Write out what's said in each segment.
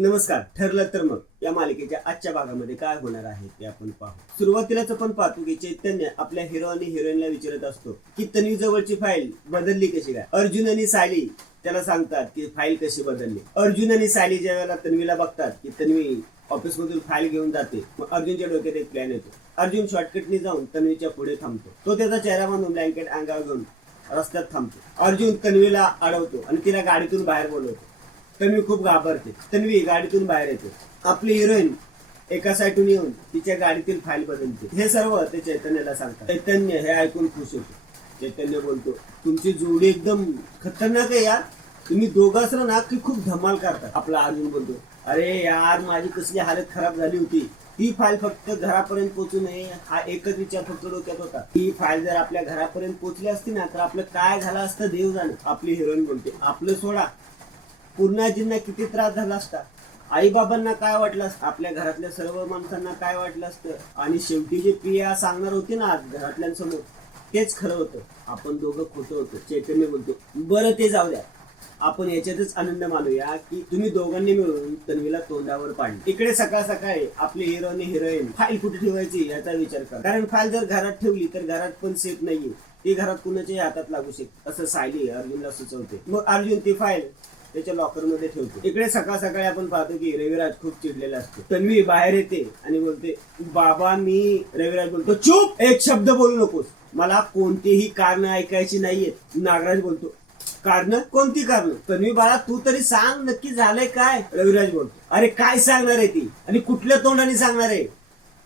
नमस्कार ठरलं तर मग या मालिकेच्या आजच्या भागामध्ये काय होणार आहे ते आपण पाहू. सुरुवातीलाच आपण पाहतो की चैतन्य आपल्या हिरो आणि हिरोईनला विचारत असतो की तन्वी जवळची फाईल बदलली कशी काय? अर्जुन आणि सायली त्याला सांगतात की फाईल कशी बदलली? अर्जुन आणि सायली ज्या वेळेला तन्वीला बघतात की तन्वी ऑफिस मधून फाईल घेऊन जाते मग अर्जुनच्या डोक्यात एक प्लॅन येतो. अर्जुन शॉर्टकटने जाऊन तन्वीच्या पुढे थांबतो. तो त्याचा चेहरा बांधून ब्लँकेट अंगावर घेऊन रस्त्यात थांबतो. अर्जुन तन्वीला अडवतो आणि तिला गाडीतून बाहेर बोलवतो. तन्वी खूप घाबरते. तन्वी गाडीतून बाहेर येते. आपली हिरोईन एका साईडून येऊन तिच्या गाडीतील फाईल बदलते. हे सर्व ते चैतन्याला सांगतात. चैतन्य हे ऐकून खुश होतो. चैतन्य बोलतो तुमची जोडी एकदम खतरनाक आहे यार. तुम्ही दोघं असलं ना की खूप धमाल करतात आपला अर्जुन बोलतो अरे यार माझी कसली हालत खराब झाली होती. ती फाईल फक्त घरापर्यंत पोहोचू नये. हा एकच विचार फक्त डोक्यात होता. ती फाईल जर आपल्या घरापर्यंत पोहोचली असती ना तर आपलं काय झालं असतं देव जाणं आपली हिरोईन बोलते आपलं सोडा. पूर्णाजींना किती त्रास झाला असता? आई बाबांना काय वाटलं असतं? आपल्या घरातल्या सर्व माणसांना काय वाटलं असतं? आणि शेवटी जे प्रिया सांगणार होती ना आज घरातल्यांसमोर तेच खरं होतं. आपण दोघं खोटं होतो. चैतन्य बोलतो बरं ते जाऊ द्या. आपण याच्यातच आनंद मानूया की तुम्ही दोघांनी मिळून तन्वीला तोंडावर पाडली. इकडे सकाळ सकाळी आपले हिरो आणि हिरोईन फाईल कुठे ठेवायची याचा विचार करा. कारण फाईल जर घरात ठेवली तर घरात पण सेफ नाहीये. ती घरात कुणाच्याही हातात लागू शकते. असं सायली अर्जुनला सुचवते. मग अर्जुन ती फाईल त्याच्या लॉकरमध्ये ठेवतो. इकडे सकाळ सकाळी आपण पाहतो की रविराज खूप चिडलेला असतो. तन्वी बाहेर येते आणि बोलते बाबा मी रविराज बोलतो चूप! एक शब्द बोलू नकोस. मला कोणतीही कारण ऐकायची नाहीयेत नागराज बोलतो कारण? कोणती कारण? तन्वी बाळा तू तरी सांग नक्की झालंय काय? रविराज बोलतो अरे काय सांगणार आहे ती? आणि कुठल्या तोंडाने सांगणार आहे?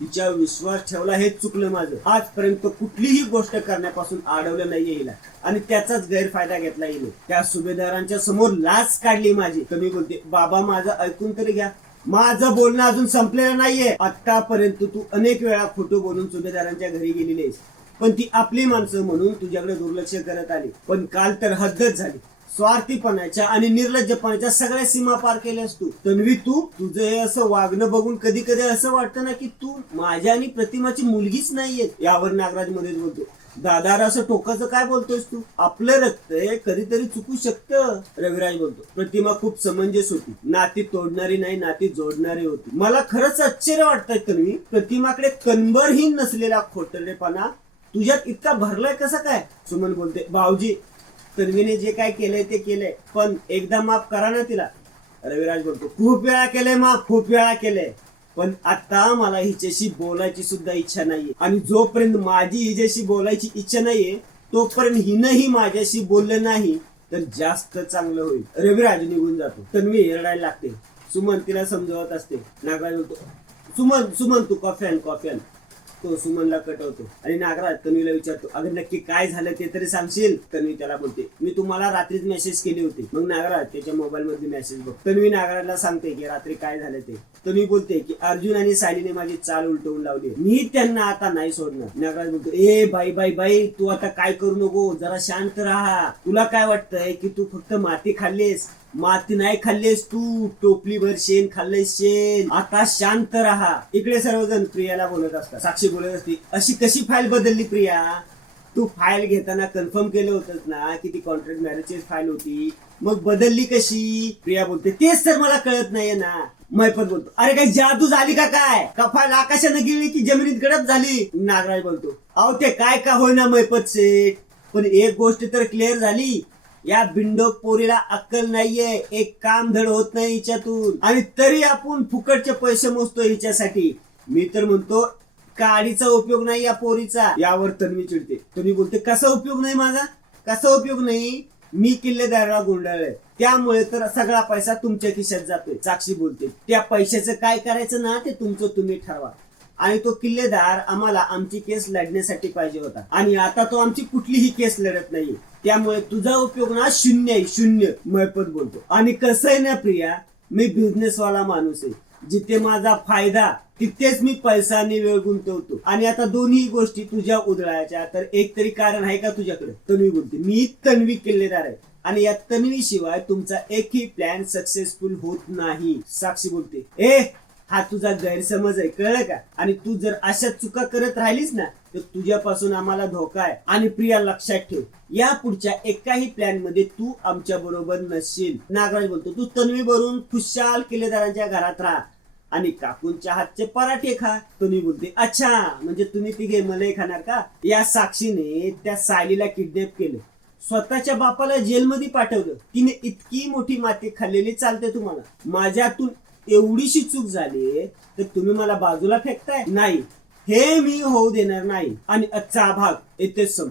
तिच्या विश्वास ठेवला हेच चुकलं माझं. आजपर्यंत कुठलीही गोष्ट करण्यापासून अडवलं नाहीये हिला. आणि त्याचाच गैरफायदा घेतला हिने. त्या सुभेदारांच्या समोर लाच काढली माझी. कमी बोलते बाबा माझं ऐकून तरी घ्या. माझं बोलणं अजून संपलेलं नाहीये. आतापर्यंत तू अनेक वेळा खोटं बोलून सुभेदारांच्या घरी गेलेली आहेस. पण ती आपली माणसं म्हणून तुझ्याकडे दुर्लक्ष करत आली. पण काल तर हद्दच झाली. स्वार्थीपणाच्या आणि निर्लज्जपणाच्या सगळ्या सीमा पार केल्यास तू तन्वी तू तुझं हे असं वागणं बघून कधी कधी असं वाटतं ना की तू माझ्या आणि प्रतिमाची मुलगीच नाहीये यावर नागराज मध्येच बोलतो. दादा असं टोकाचं काय बोलतोयस तू? आपलं रक्त हे कधीतरी चुकू शकतं रविराज बोलतो. प्रतिमा खूप समंजस होती. नाती तोडणारी नाही नाती जोडणारी होती. मला खरंच आश्चर्य वाटतंय तन्वी प्रतिमाकडे कणभरहीन नसलेला खोटरेपणा तुझ्यात इतका भरलाय कसा काय? सुमन बोलते भाऊजी तन्वीने जे काय केलंय ते केलंय. पण एकदा माफ करा ना तिला. रविराज बोलतो खूप वेळा केलंय माफ खूप वेळा केलंय. पण आता मला हिच्याशी बोलायची सुद्धा इच्छा नाहीये. आणि जोपर्यंत माझी हिच्याशी बोलायची इच्छा नाहीये तोपर्यंत हिनंही माझ्याशी बोललं नाही तर जास्त चांगलं होईल. रविराज निघून जातो. तन्वी रडायला लागते. सुमन तिला समजवत असते. नागराज बोलतो सुमन सुमन तू कॉफी आण कॉफी आण. तो सुमनला कटवतो. आणि नागराज तन्वीला विचारतो अगं नक्की काय झालं ते तरी सांगशील? तन्वी त्याला बोलते मी तुम्हाला रात्रीच मेसेज केली होती. मग नागराज त्याच्या मोबाईल मध्ये मेसेज बघ तन्वी नागराजला सांगते की रात्री काय झालं ते? तन्वी बोलते की अर्जुन आणि सायलीने माझी चाल उलटवून लावली मी त्यांना आता नाही सोडणार. नागराज बोलतो ए बाई बाई बाई तू आता काय करू नको? जरा शांत राहा. तुला काय वाटतंय की तू फक्त माती खाल्लीस? माती नाही खाल्लीस तू टोपलीभर शेण खाल्लेस शेण. आता शांत राहा. इकडे सर्वजण प्रियाला बोलत असतात. साक्षी बोलत असती अशी कशी फाईल बदलली प्रिया? तू फाईल घेताना कन्फर्म केलं होतंस ना की ती कॉन्ट्रॅक्ट मॅरेजची फाईल होती. मग बदलली कशी? प्रिया बोलते तेच तर मला कळत नाहीये ना. मैपत बोलतो अरे काही जादू झाली का काय? का फाईल आकाशानं गेली की जमिनीत गडप झाली? नागराज बोलतो अहो ते काय का होईना मैपत सेठ? पण एक गोष्ट तर क्लिअर झाली. या बिंडोक पोरीला अक्कल नाहीये. एक काम धड होत नाही हिच्यातून. आणि तरी आपण फुकटचे पैसे मोजतो हिच्यासाठी. मी तर म्हणतो काडीचा उपयोग नाही या पोरीचा. यावर तन्वी चिडते. तुम्ही बोलते कसा उपयोग नाही माझा? कसा उपयोग नाही? मी किल्लेदाराला गुंडाळलंय. त्यामुळे तर सगळा पैसा तुमच्या खिशात जातोय. साक्षी बोलते त्या पैशाचं काय करायचं ना ते तुमचं तुम्ही ठरवा. आणि तो किल्लेदार आम्हाला आमची केस लढण्यासाठी पाहिजे होता. आणि आता तो आमची कुठलीही केस लढत नाही त्यामुळे तुझा उपयोग ना शून्य आहे शून्य. मैपत बोलतो. आणि कसं आहे ना प्रिया मी बिझनेसवाला माणूस आहे. जिथे माझा फायदा तिथेच मी पैसा आणि वेळ गुंतवतो. आणि आता दोन्ही गोष्टी तुझ्या उधळायच्या. तर एक तरी कारण आहे का तुझ्याकडे? तन्वी बोलते. मी तन्वी किल्लेदार आहे. आणि या तन्वी शिवाय तुमचा एकही प्लॅन सक्सेसफुल होत नाही. साक्षी बोलते. ए हा तुझा गैरसमज आहे कळलं का? आणि तू जर अशा चुका करत राहिलीस ना तर तुझ्यापासून आम्हाला धोका आहे. आणि प्रिया लक्षात ठेव या पुढच्या एकाही प्लॅनमध्ये तू आमच्या बरोबर नसशील. नागराज बोलतो तू तन्वी भरून खुशाल किल्लेदारांच्या घरात राहा आणि काकूंच्या हातचे पराठे खा. तुम्ही बोलते अच्छा म्हणजे तुम्ही तिघे मलई खाणार का? या साक्षीने त्या सायलीला किडनॅप केलं. स्वतःच्या बापाला जेलमध्ये पाठवलं. तिने इतकी मोठी माती खाल्लेली चालते तुम्हाला. माझ्यातून एवढीशी चूक झाली तर तुम्ही मला बाजूला फेकताय? नाही. हे मी होऊ देणार नाही. आणि आजचा भाग येथेच संप